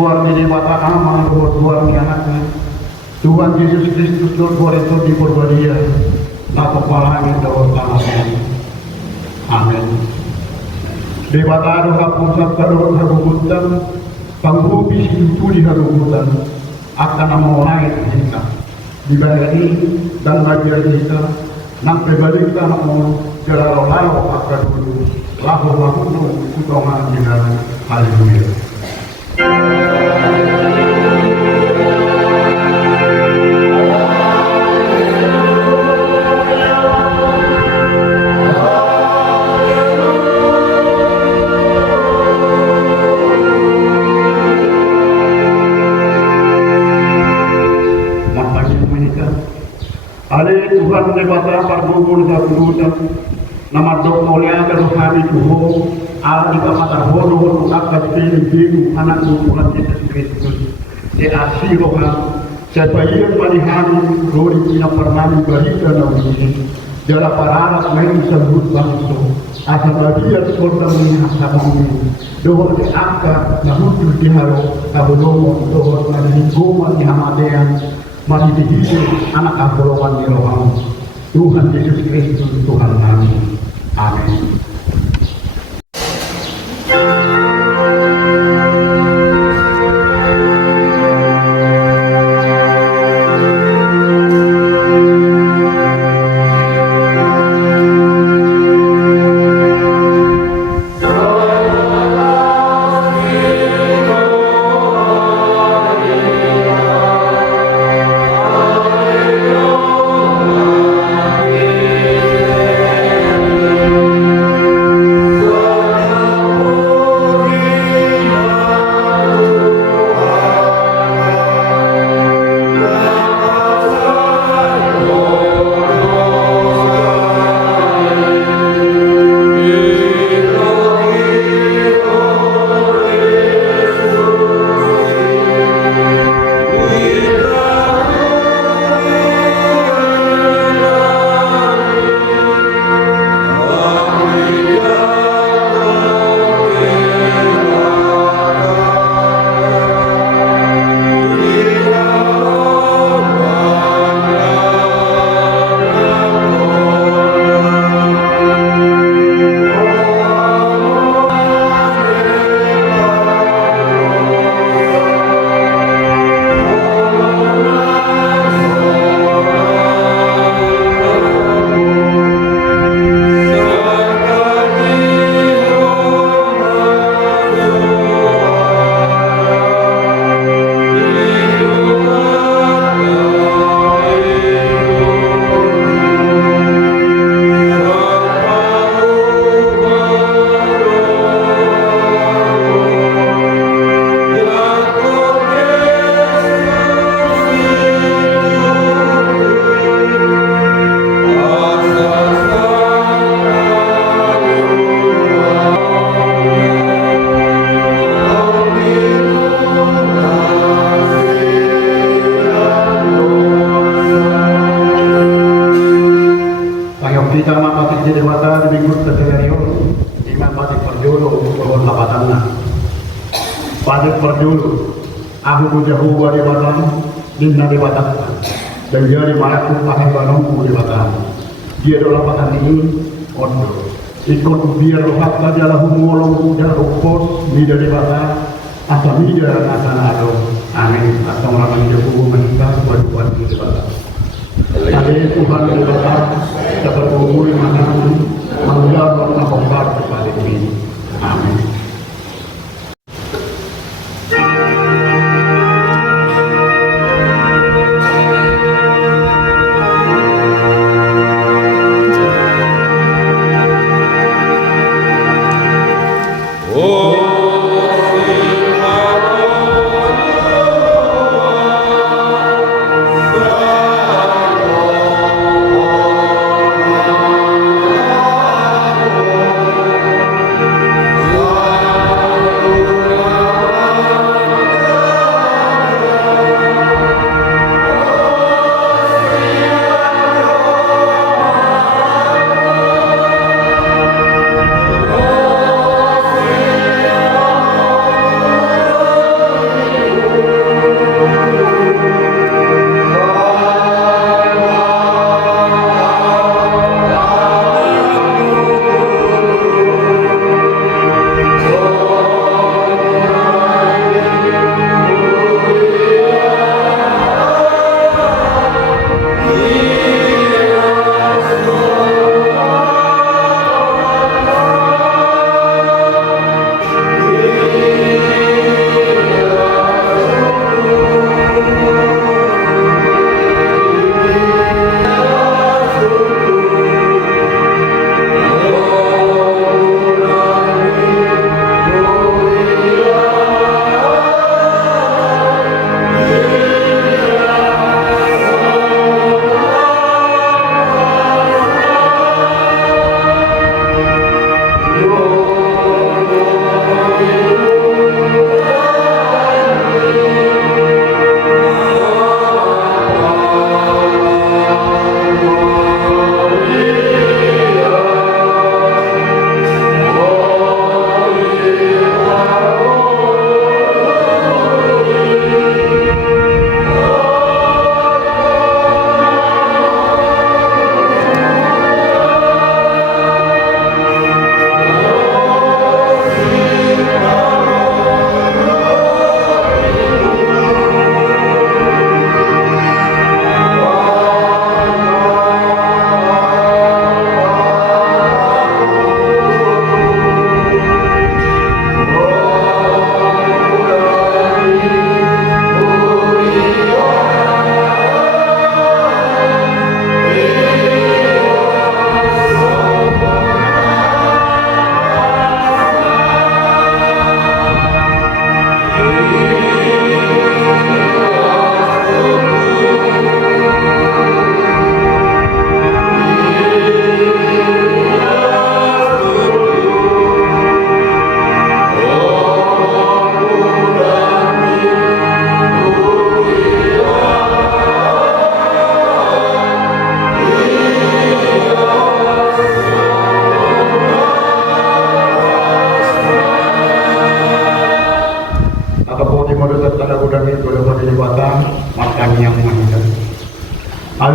Tuhan di mata amal Tuhan di anaknya Tuhan Yesus Kristus Tuhan itu di dia laku palangin doa tanah. Amin. Di mata doa pusat doa harubutan panggubi situ di harubutan akan memulai kita dibayari dan ngajar kita nang pribadi kita mau jalan-jalan akan dulu laku kutongan di dalam haleluya. Ale Tuhan debata pargubul sa pulutan nama doktornya kerohani Tuhan ala di kamar hono akan pilih anak Tuhan Yesus Kristus di asiroha sebagian panihan glori ina permani barita nawi jala pararat main sebut bangso asa bagian sorda melihat sabangi doa di angka nahutu di haro kabolomo doa na hinggoman ni hamadean mari dihidup anak agolongan di rohani Tuhan Yesus Kristus Tuhan kami. Amin. Kita mati jadi mata di minggu terjadi iman mati perjolo pohon lapatanna mati perjolo aku jauh dari batam dinna di batam dan jadi malaku pakai balongku di batam dia adalah lapatan ini kondo ikut biar rohat saja lah humolong dan rokos di dari batam asal dia asana ado amin atau orang yang jauh menikah buat di batam. Ada Tuhan di dalam dapat umur makanan menjawab apa kepada ini. Amin.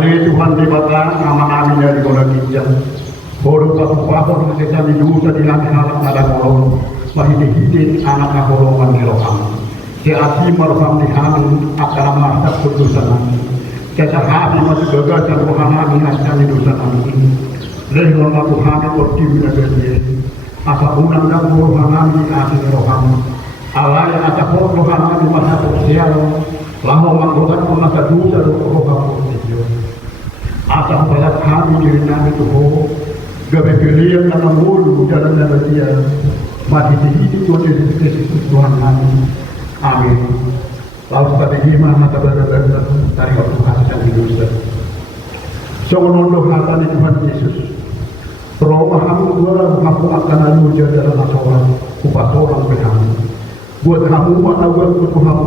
Oleh Tuhan dibata aman amin dari bola kijang. Bodoh kapupapon kita didusa di langit halak nada kolong. Mahidi-hidin anak nakolongan di roham. Seasi marham di hamin akan masak kedusan nanti. Kesahati masih gagasan rohani hasan di dosa nanti. Lehon aku hamil bertiwi negeri. Asa unang dan rohani asin roham. Alai asa pun rohani masa sosial. Lalu manggokan pun asa dosa roham bertiwi. Asa balas kami diri nabi tuho. Gabe pilihan nama mulu jalan nama dia. Mati hidup Tuhan kami. Amin. Lalu pada gimana kabar-kabar dari waktu hasil hidup. Soalnya hatan Tuhan Yesus. Peroma kamu dua aku akan lalu jalan masalah kupat orang berhamu. Buat kamu mana buat kamu.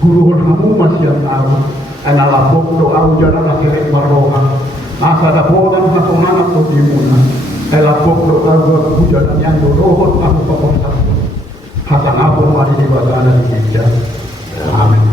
Guru kamu masih yang tahu. Analah doa jalan akhirnya baroha. Asa dapodan satu anak tu dimuna. Elapok doa buat jalan yang dorohot aku pakai. Hasan aku mari di bazar di gereja. Amin.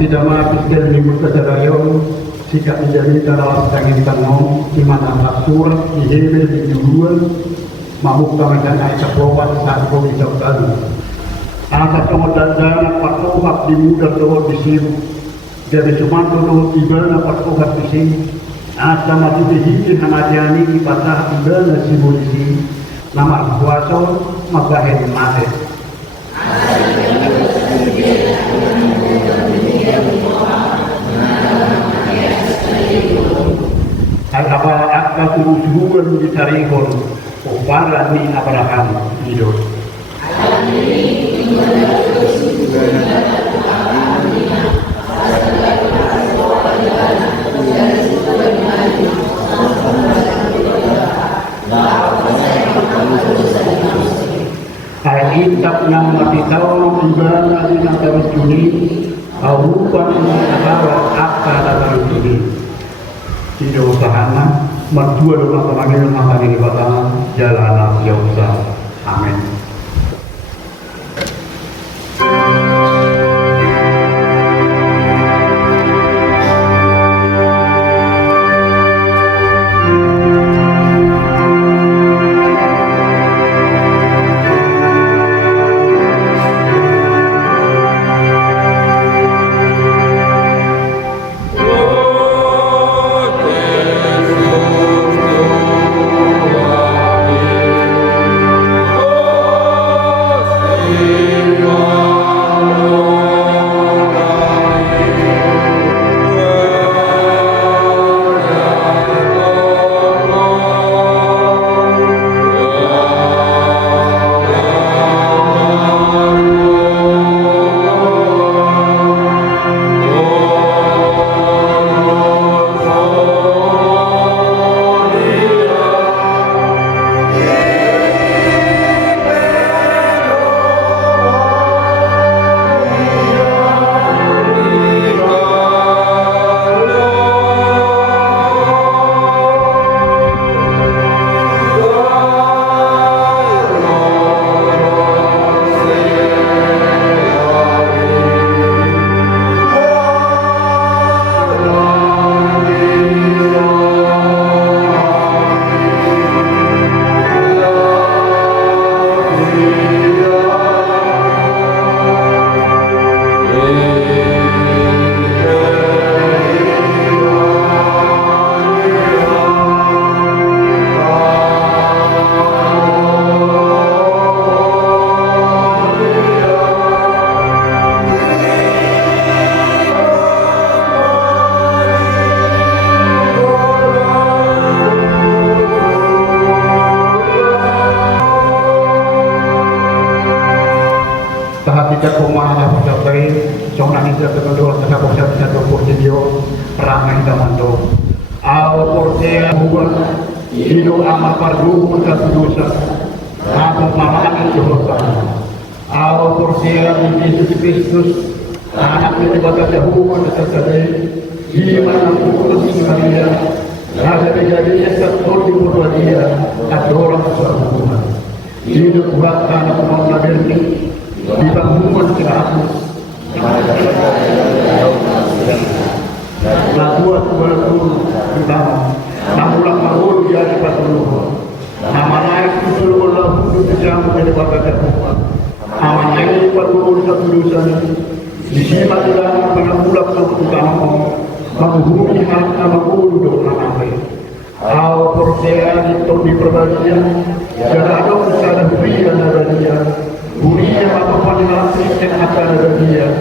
Tidak maafis dan minggu kesadaran sikap menjadi dalam sedangin tanong iman anak surat dihebe di duluan mabuk tawakan air keprobat saat kau disautan anak kemudian dana patuhat di muda doa di sini jadi cuma doa tiba dapat patuhat di sini asa mati dihikin nama jani di patah tiba nasi polisi nama kuasa mabahin mati. Al-Abal Akbar Turusuhuan ditarikon Uparan ni Abraham hidup Al-Intab yang matitawang ibadah di negara Juni Arupan yang terbawa Akbar dalam Juni Hidup sahana mertua dengan penagih matang ini batang jalan ya usah. Amin. Tidak kumaha sampai congna hingga kedua tengah bangsa bisa dukung video ramai damando. Aw portea bukan hidup amal pardu untuk dosa. Aku mamakan Yehova. Aw portea Yesus Kristus anak dari bapa Yehova tersadai. Iman aku sekalian. Raja menjadi satu di muka dia. Adorang seorang. Hidup buat anak nabi dibangun ke aku lakuat walaupun utama namulah mahul dia dapat dulu nama naik itu Allah untuk jamu dari bapak Tuhan nama naik perlu satu dosa di sini dalam pengampulan satu utama menghubungi hal mahul doa nama Aw persea di perbalian jangan ada usaha beri dan dia Buria apa dalam sistem akan dia,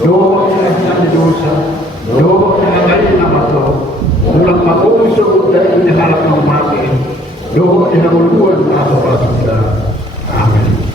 doa yang dosa, doa yang lain nama Tuhan. Ulang mahu sebut dari halak mati, doa yang berbuat apa kita. Amin.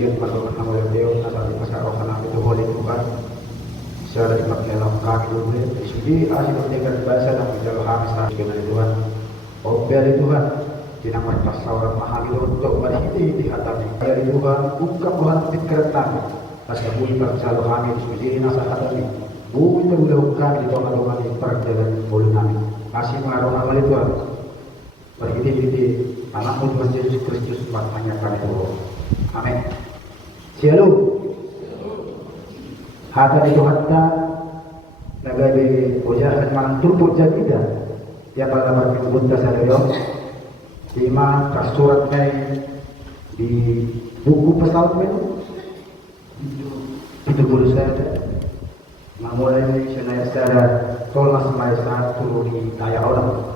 pujian pasukan oleh Dewa nasa di pasar rohana itu oleh Tuhan secara dipakai kami dulu sudi asyik menjaga bahasa dan menjaga hamis dengan Tuhan biar Tuhan tidak mertas orang mahal untuk berhenti di hatami biar Tuhan buka Tuhan pikiran kami pasal bui selalu kami diskusi nasa hatami bui terlalu kami di tengah-tengah di perjalanan boleh kami kasih mengaruh amal Tuhan berhenti anakmu Tuhan Yesus Kristus matanya kami Tuhan amin shalom hata itu hatta nagay ujahan mang tumpok jadida ya pada berkebun dasaryo lima kasurat di buku pesawat itu guru saya memulai senaya secara tolak semasa turun di kaya orang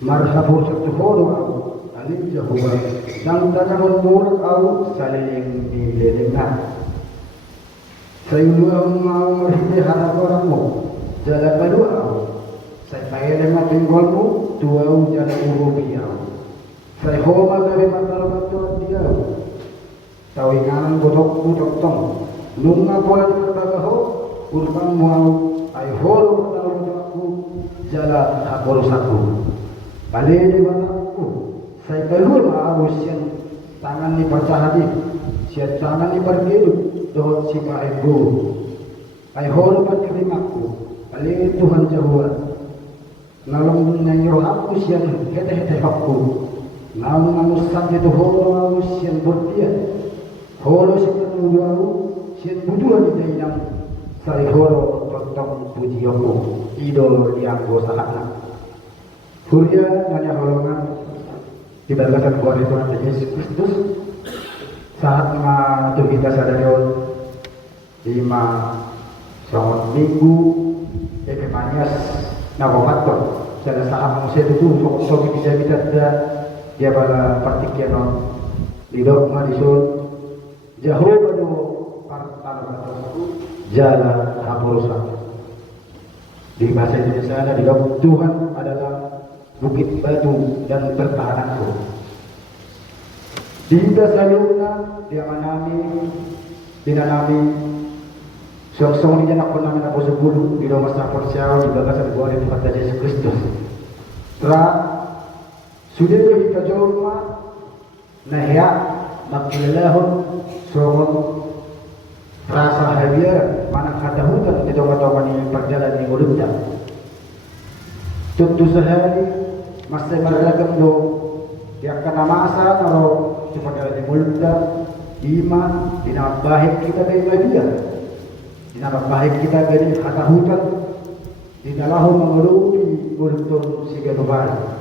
marhabur setuhoro alim jahuwa dan tanahun murad au saling dilelengkan sayulah mau merhiti harap orangmu jalan baru au saya payah lemah pinggolmu tuau jalan urubi au saya homa dari matal-matal dia tahu inganan botok tong nunga pola di pertagaho urban mau ay holo matal-matalku jalan hakol satu balik di mataku saya perlu mau sian tangan ni percahadi sian tangan ni pergidu doh si maibu ay holo perkerimaku balik Tuhan Jawa nalong nangyro aku sian hete-hete aku namun manusia itu holo sian berdian holo sian menunggu sian buduan di dalam sari holo tentang puji aku idol yang gosahan Surya nanya holongan dibalakan kepada Tuhan Yesus Kristus saat mengatur kita sadari lima selama minggu Epimanias nabokaton sada saat manusia itu untuk bisa kita dia pada partikian di dogma di sun jauh pada partan jalan hapurusa di bahasa Indonesia ada di Tuhan adalah bukit batu dan pertahananku Dinda sayuna dia manami dinanami sok-sok ni janak pun namin ako sa gulo di daw masa porsiyaw di bagas at buwan ito kata Yesus Kristus tra sudah kita jorma nahiya magkilalahon somon rasa habiar manang katahutan di daw ni perjalanan ni ulunda tentu sehari masih meragam do dia kena masa kalau kepada di multa iman dinabahik kita dari media dinabahik kita dari kata hutan di dalam mengelupi untuk sigadubar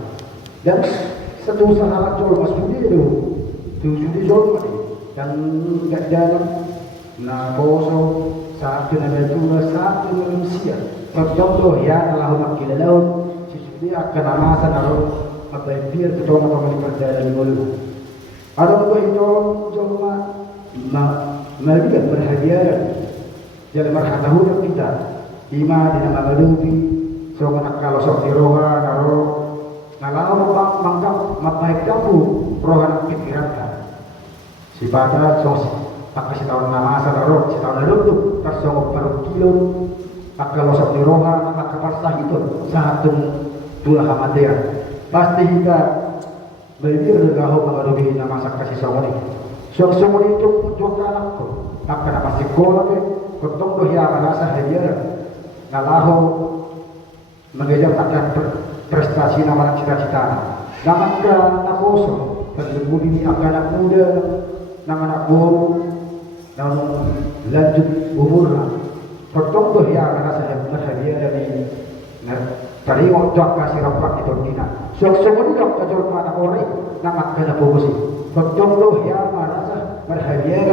dan satu sahabat jol masuk itu sudah jol dan gak dalam na boso saat itu manusia contoh ya Allah makilaun dia akan amasan atau biar ketua kami perjalanan dulu. Ada juga itu cuma melihat berhadiah jadi berhadapan kita lima di nama melupi soalnya kalau sok di roha naro kalau mangkap mapai kamu roha pikiran si pada sos tak kasih tahu nama asal naro si tahu lalu tersongok per kilo kalau sok di roha maka pasah itu satu tulah kematian pasti kita berpikir gaho mengaduhi nama sak kasih sawari sok-sok itu untuk anakku akan apa sekolah ke ketong doh ya merasa hadiah ngalaho mengejar takkan prestasi nama cita-cita nama anak koso terbudi akan anak muda nama anak guru namun lanjut umur ketong doh ya merasa hadiah dari tadi waktu kasih rapat itu dina. Sok-sok itu kajol mana orang nama kena fokusi. Betul loh ya merasa berhadiah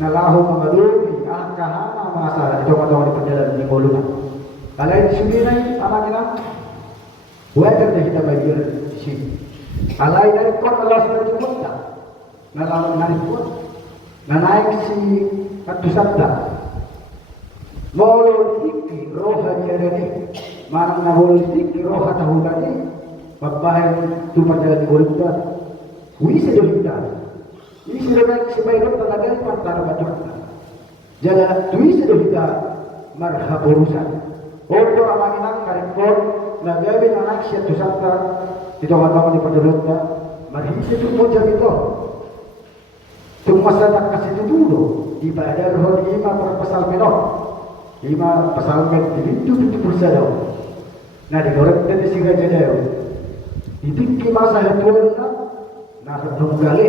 nalahu mengaduhi kahana masalah itu kata di perjalanan di Koluna. Kalau di sini nih apa kita? Wajar deh kita bagi di sini. Alai dari kon Allah sudah cukup tak. Nalahu naik pun, naik si satu sabda. Molo dikki roha dia ini. Mana nahulitik roha tahulani babae tu perjalanan di Koluna. Wis sedo kita. Ini sebagai talaga partara bajot. Jala tuis sudah kita marhab urusan. Odo amang inang karikor nagabi anak siya tusanta dito matama di padulot na marhisi itu mo jabito. Tumasa tak kasi tutulo ibadah roh ima pasal menor. Ima pasal men itu pulsa daw. Na digorek dan disiga jadayo. Itikki masa hatuan na nasa nunggali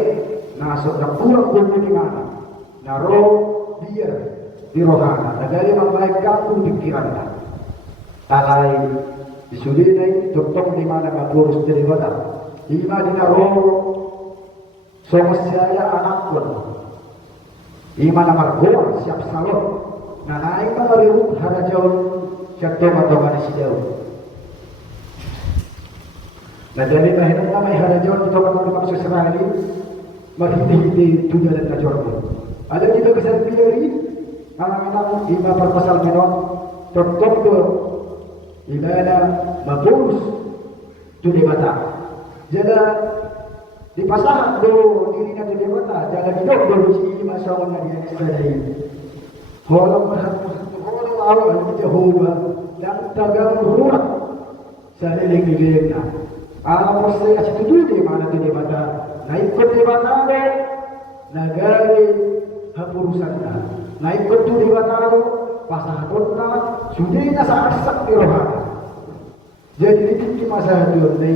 nasa nakurang kulto di mana. Naro biar di rohana nagali mambaik kampung pikiran na. Alay isulinay tuktong di mana mapurus dari wala. Ima dinaro somasyaya anak pun. Ima na margoa siap salon. Nanay ka mariruk harajaw siya tomatongan si Daw. Nadali mahirap na may harajaw ito matong magsusarali maghiti-hiti tugalan na jorbo. Alam niyo ba kasal pilari? Ang anak ima pagpasal menon tuktong do ibana mapurus tu di mata. Jada dipasahan do diri na tu di mata. Jada didok do si masawan na diyan sa dahil. Holang holang awal ni Jehovah yang tagang rurat sa liling-liling na. Alam mo sa kasi tutu di mana tu di mata. Naikot di mata do nagari hapurusan na. Naikot tu di mata do pasahon na sudah na sa arsak di rohana. Jadi di masa itu ni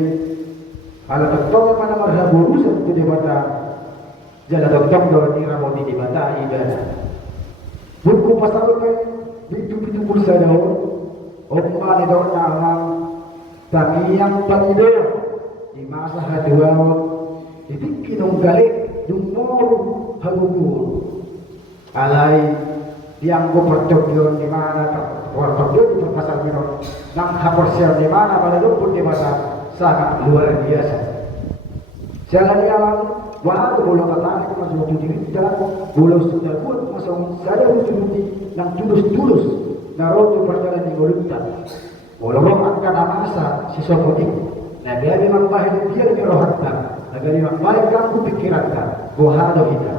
ala doktor mana marhab urusan tu di mata. Jala doktor do ni ramon di mata ibadah. Buku pasal kan itu pulsa daw. Omma ni daw na ang tamiyang panido di masa hatuan itik kinunggali dumor hagugur. Alay yang ko pertobyon di mana pertobyon di pasal minor nang haporsel di mana pada luput di mata sangat luar biasa. Jalan yang wahai bola kata aku masuk tu dirita bola sudah buat masuk saya ututi nang tulus naroto perjalanan di golunta. Bola akan amasa si sopodi. Nah dia memang baik dia ni rohatta. Agar memang baik kamu pikirankan bohado kita.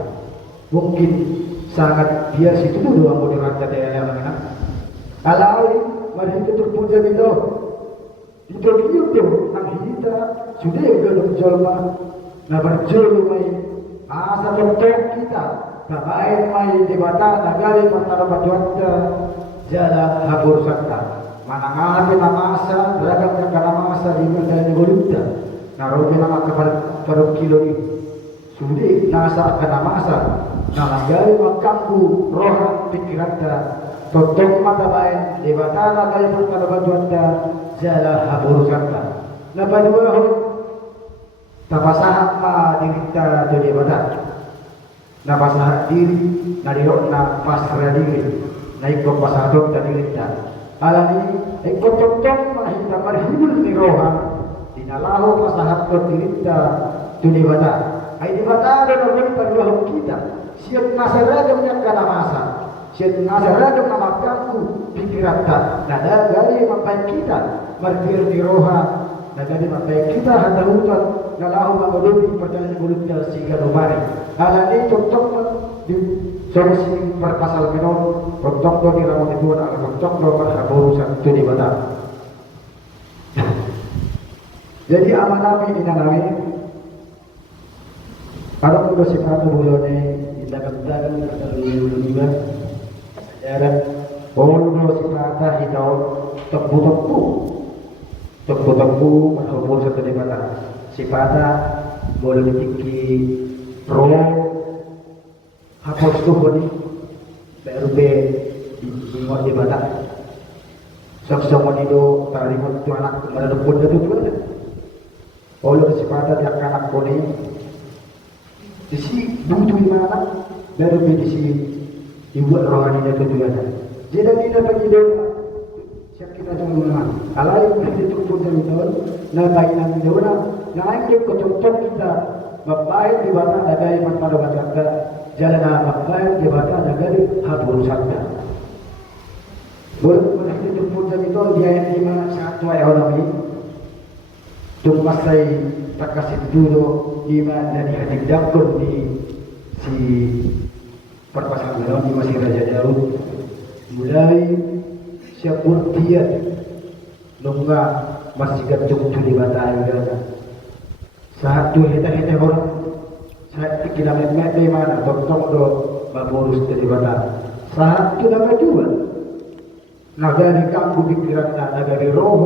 Mungkin sangat dia situ dulu ang moderat daya yang mana. Alai mari kita terpuja itu. Itu dia nang kita sudah gelap jalma na berjulu may asa contoh kita kabain may dibata nagali pantara bajuanta jala habur sakta manangapi namasa beragam yang namasa di mandala ni golunta narobi nama kepada kilo ni sudi nasa ka namasa na nagali magkampu roha pikiranta totong matabain dibata nagali pantara bajuanta jala habur sakta napaduahon tapasahan ma dirita tu dia badan. Napasahan diri nadirok na pasrah diri. Na ikut pasadok dan dirita. Alani ikut totong mahita marhibul ni roha. Dinalahu pasahan tu dirita tu dia badan. Ay di badan ada nabi paduah kita. Siap nasaragam yang kana masa. Siap nasaragam na makamku pikiran ta. Nada gali mampai kita martir di roha. Nagadi mampai kita hata hutan nalahu mamadumi perjalanan bulutnya sehingga lumari. Alani contoh di solusi perpasal menon contoh do di ramon itu ala contoh do berhaburusan itu di badan. Jadi amanami inanami ada muda sifat bulone indagam-dagam terlalu sejarah bolu sifat hidau tepu berhubung satu di mata sifatnya boleh ditiki pro hapus tuh ni BRB ingat di mata sok-sok itu tarimut tu anak pada pun itu juga boleh sifatnya dia anak koni di si butuh di mana BRB di si dibuat rohani itu juga jadi tidak pengido kita cuma alai itu pun jaminan na kainan dewana na ay contoh kita mabaik di bata dagay pada baca jalan mabaik di bata dagay habur sabda boleh itu pun jaminan dia yang lima satu ayat nabi tumasay takasih dulu lima dari hadik dakun di si perpasangan Firaun di masih Raja Daud mulai siap burtian nungga masih gantung tu di batai gana saat tu hita orang saat kita memet di mana tong do baburus di batai saat tu nama dua nagari ganggu pikiran nagari roh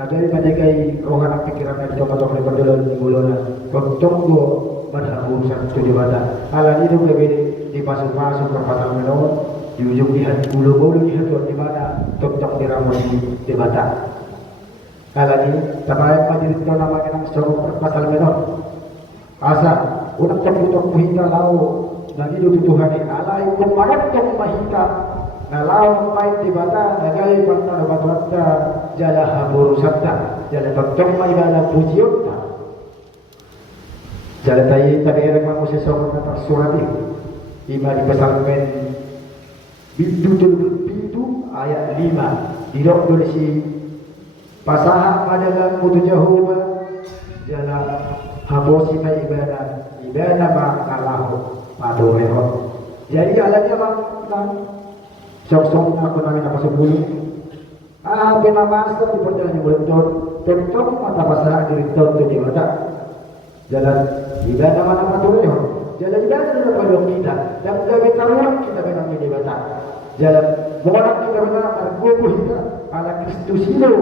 nagari menjagai rohana pikiran yang coba-coba berjalan di mulanya tong do berharusan tu di batai ala itu berbeda di masuk-masuk ke pasal menor di ujung di hati bulu-bulu di hati di mana tong diramu di batai ala ni tamayang majelis ko nama ng sorong pasal menor asa unang tong mahita lao nagidududuhan ni alay kung maragtong mahita na lao may di bata nagay pagtanabatwata jala haburusata jala tong maibala pujiyota jala tayo tabi mo sa sorong na pagsurati ima di pasal men pintu ayat 5 dirok dulu si pasaha adalah mutu Jehovah jala habosi ma ibana makalahu padorehon jadi alatnya bang sok-sok aku namin apa sebelum pinamasa di perjalanan bulan tentu mata pasaha diri tentu di mata jalan ibana mana padorehon jalan ibana dalam balok kita dan gawe taruhan kita benang di mata jalan bukan kita benang argubu kita ala Kristus itu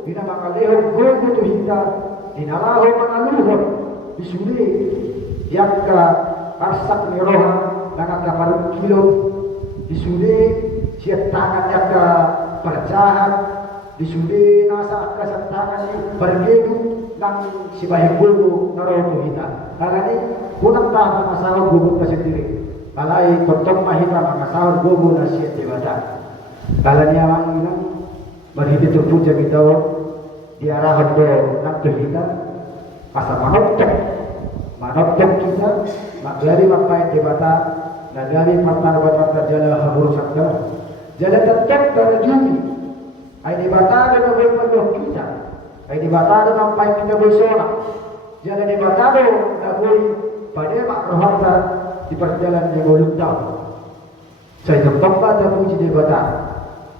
Dina makalehon gogo tu hita dinalaho manaluhon disuli yakka arsak ni roha nakakaparang kilo disuli siya tangan yakka perjahat disuli nasa kasantangan ni bergegu ng sibayang gogo na roho tu hita karena kunang tahan masalah gogo na sendiri alay totong mahita masalah gogo na siya dibata kala niya ang inang berhidup terpuji kita di arah do nak kita asa manoptek kita magari mapai debata nagari martabat jala habur sakta jala tetap terjuni ai debata do bepo kita ai debata do mapai kita bersona jala debata do naguri pada mak rohata di perjalanan yang golutau saya tempat puji debata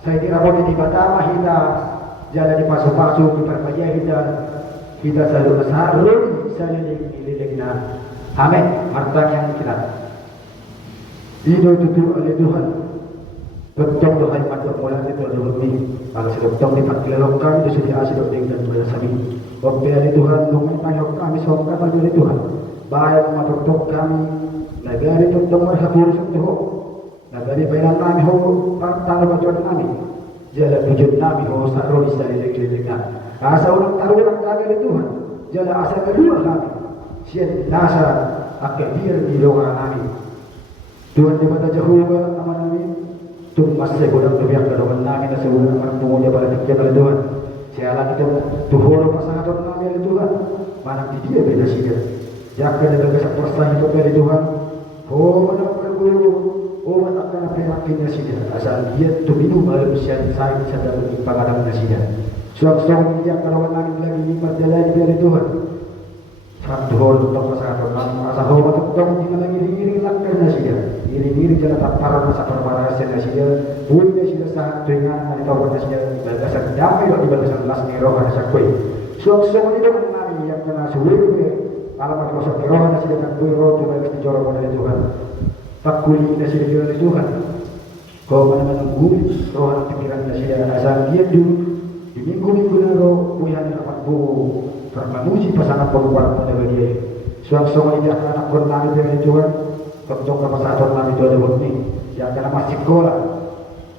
saya dirabot di Batama kita jalan di pasu-pasu di perkaya kita selalu besarun saling ililigna amin harta yang kita diduduki oleh Tuhan betul Tuhan matur mulan itu lebih kalau sedang dipakilalokkan itu sudah asyik dengan bersami waktu dari Tuhan mengumpulkan kami sokat dari Tuhan bahaya matur kami negari tuntung merhabur sentuh nagari bayan nami ho talo bajuan nami jala wujud nami ho saro isa ilik-ilik asa ulang tarulang kagali Tuhan jala asa kedua kami siya nasa akadir di luar nami Tuhan di mata Jehovah nama nami tumas saya gudang kebiak kedawan nami na sa ulang magtungo pada tikya kala Tuhan siya lang ito tuhoro pasangaton nami ala Tuhan manang di dia beda siya jaka nalaga sa persahan ito kala Tuhan ho manang pergulu oh akan perakinya sida asal dia tu minum malam siang saya sadar di pangadam sida suap-suap dia karawan langit lagi di perjalanan dari Tuhan satu hal untuk masyarakat asal hawa tetap di lagi diri lakar sida diri jalan taparan masa perbarasian sida punya sida saat dengan atau pada sida balasan damai di balasan las ni roh ada sakoi suap-suap itu nami yang kena suwe alamat roh sakoi roh ada sida kan roh tu bagi dijorok oleh Tuhan pakuli na siya Diyos ni Tuhan kau menunggu roh pikiran na siya asal dia dulu di minggu-minggu na roh kuya na dapat buo terpamuji pasangan pagkukulang mo na dia suang-suang ini anak kon namin dari Tuhan tentang kapasator namin itu ada bukti yang kena masih kola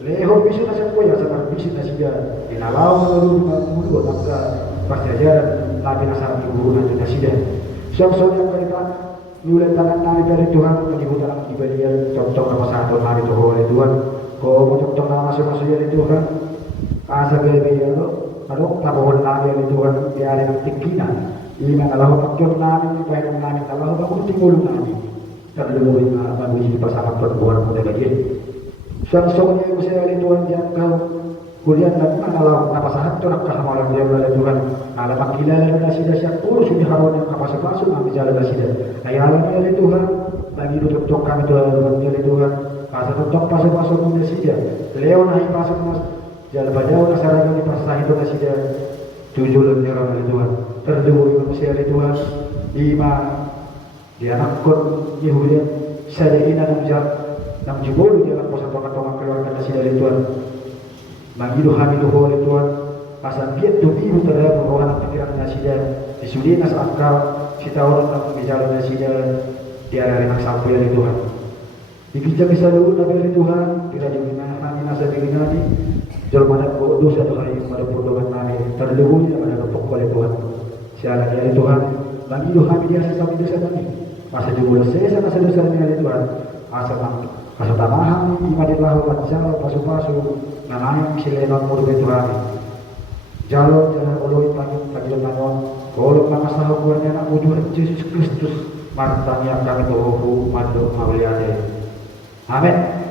leho bisu na siya kuya sa bisu na siya inalaw na rumah mulo maka pasajaran namin na sa guru na siya suang-suang yang kaitan Nulan tangan namin dari Tuhan, penyebutan ang ibalian, contoh nama satu hari itu oleh Tuhan. Kau contoh nama masuk dari Tuhan, asa gaya ano, tabuhan namin dari Tuhan, diari ng tikinan. Iman Allah, pagkyon namin, ipahinan namin, Allah, bakit tingulong namin. Terlaluin na pag-isip pasangan perbuatan mo lagi. Suang-suang niya ko siya dari Tuhan, diyan kau. Kuliah dan Allah napasahat to nakahamalan dia oleh Tuhan. Ala makilala na sila siya puro sumiharon ng kapasapasok ang jalan na sila. Ayalan niya oleh Tuhan. lagi tutup kami Tuhan menjadi Tuhan pasal tutup pasal punya sida leo nahi pasal mas jalan pada nasara kami pasal itu sida jujur dan nyerah Tuhan terdahulu manusia Tuhan iman dia nakut Yehuda saya ina nam jubul dia nak pasal pakai keluarga sida Tuhan mangidu hamidu oleh Tuhan asal dia tuh terhadap rohani pikiran nasida disudi nas akal kita orang nak bicara nasida dia dari sampai dari Tuhan. Dipijak bisa dulu nabi dari Tuhan, tidak jumlah kami nasa diri kami. Jual mana dosa Tuhan yang pada pertolongan kami terdahulu pada ketok oleh Tuhan. Siapa dari Tuhan, bagi doa kami dia sesama dosa kami. Masa juga saya sama dosa dari Tuhan. Asa tamahan iman di lahu wajah pasu-pasu nanayang silenon murid Tuhan. Jalur jalan oloi pagi nanon. Kalau nama sahabatnya nak wujud Yesus Kristus. Martang yang kami tuhu madu mauliade. Amin.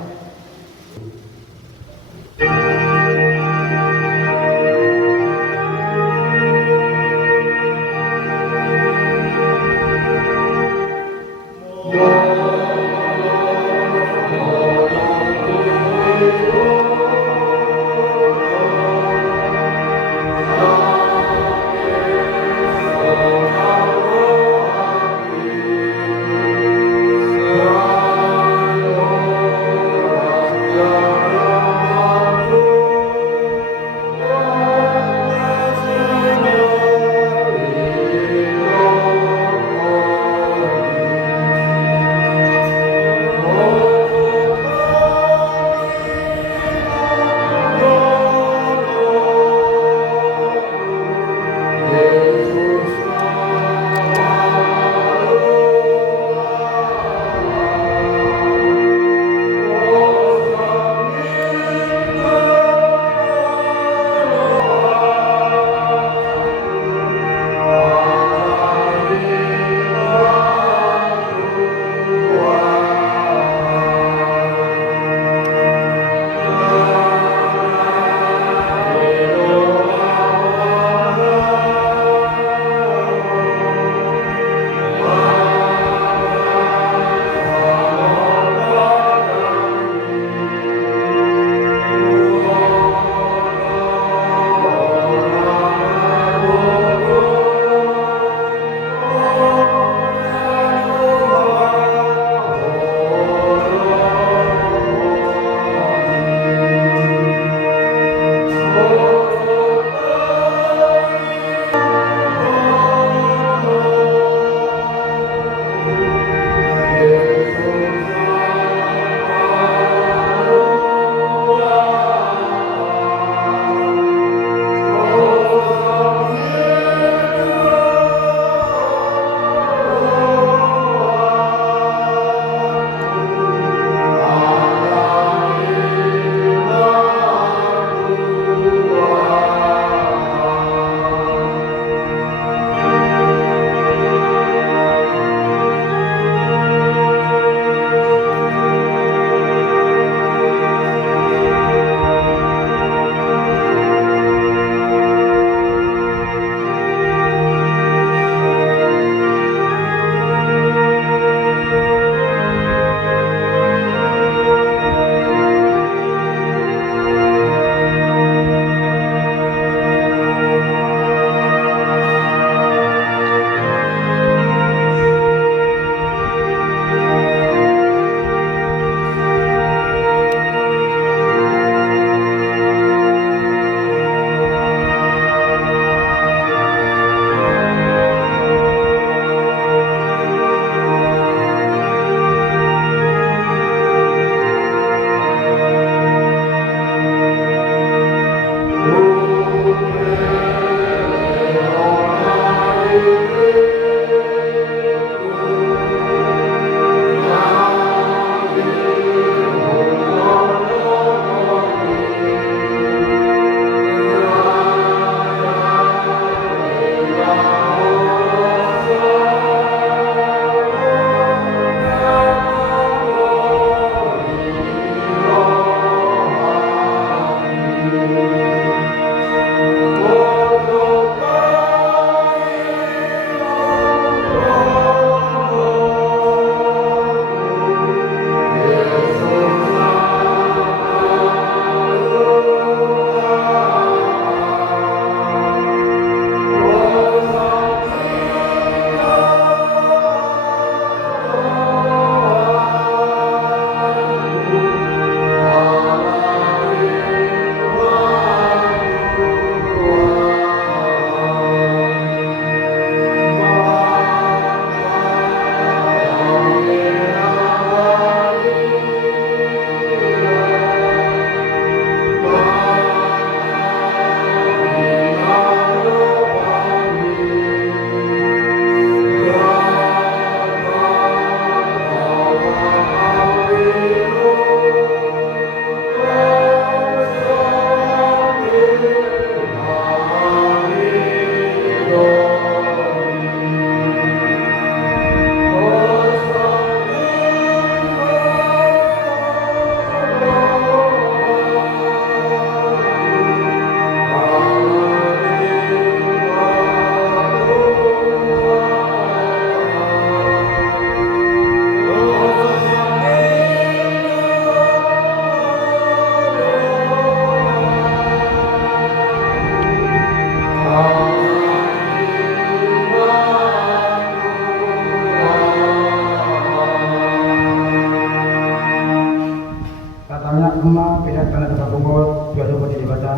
umma pihak tanah tempat bungkot dua dua di bata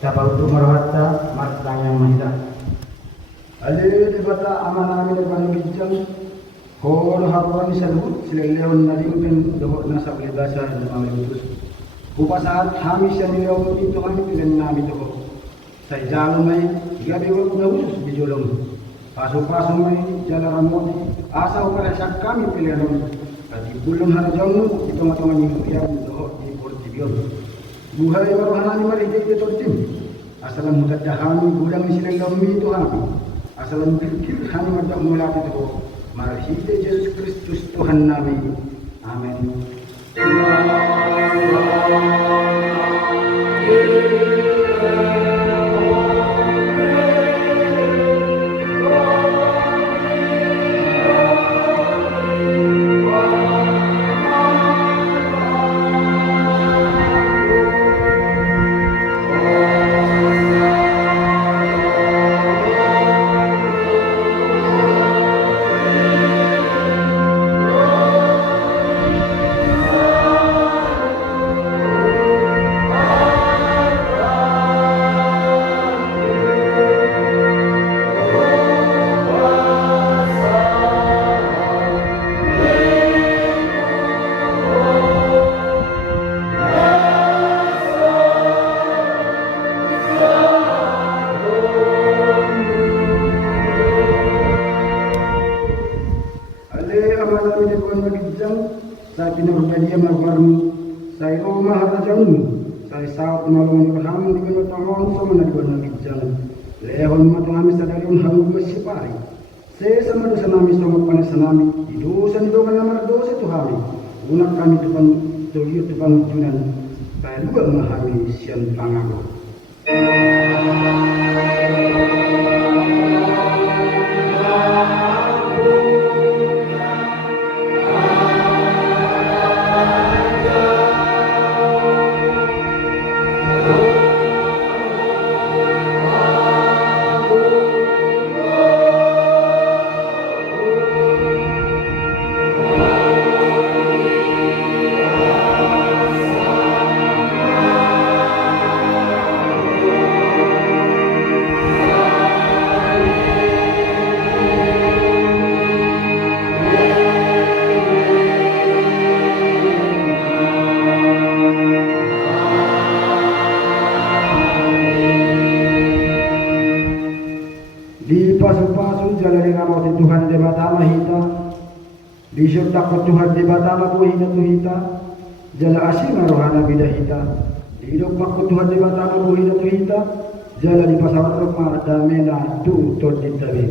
dapat untuk merawatnya martang yang mahita ali di bata amanah min bani bijang kor hawan salut sileleon nadi upen dohok nasa belibasa dan mawutus upasahat hamis yang dilewat itu kami pilih nami dohok saya jalan mai gabi waktu khusus di jolong pasu-pasu mai jalan ramot asa upaya sak kami pilih di bulan hari jamu itu matang yang yang dohok di portibion buhay maruhanani mari di tortim asalan mutadahani bulan sileleon itu kami asalan pikir hani madak mulati dohok marhite Yesus Kristus Tuhan nami. Amin. Saya pinurga dia marwarmu, saya rumah rajamu, saya saat malam berhamu di benar tangan sama nak benar kijang. Lehon mata kami sadariun hamu mesipari. Saya sama dosa nami sama panas nami, di dosa di dosa nama dosa itu kami. Unak kami depan tuliu depan junan, saya lupa memahami sian pangaku. Di pasu-pasu jalan ramau Tuhan di batama hita, di takut Tuhan di batama buhina tuhita, jalan asing rohana bidah hita, di hidup makut Tuhan di batama buhina tuhita, jalan di pasar rumah damena tu tol di tabi.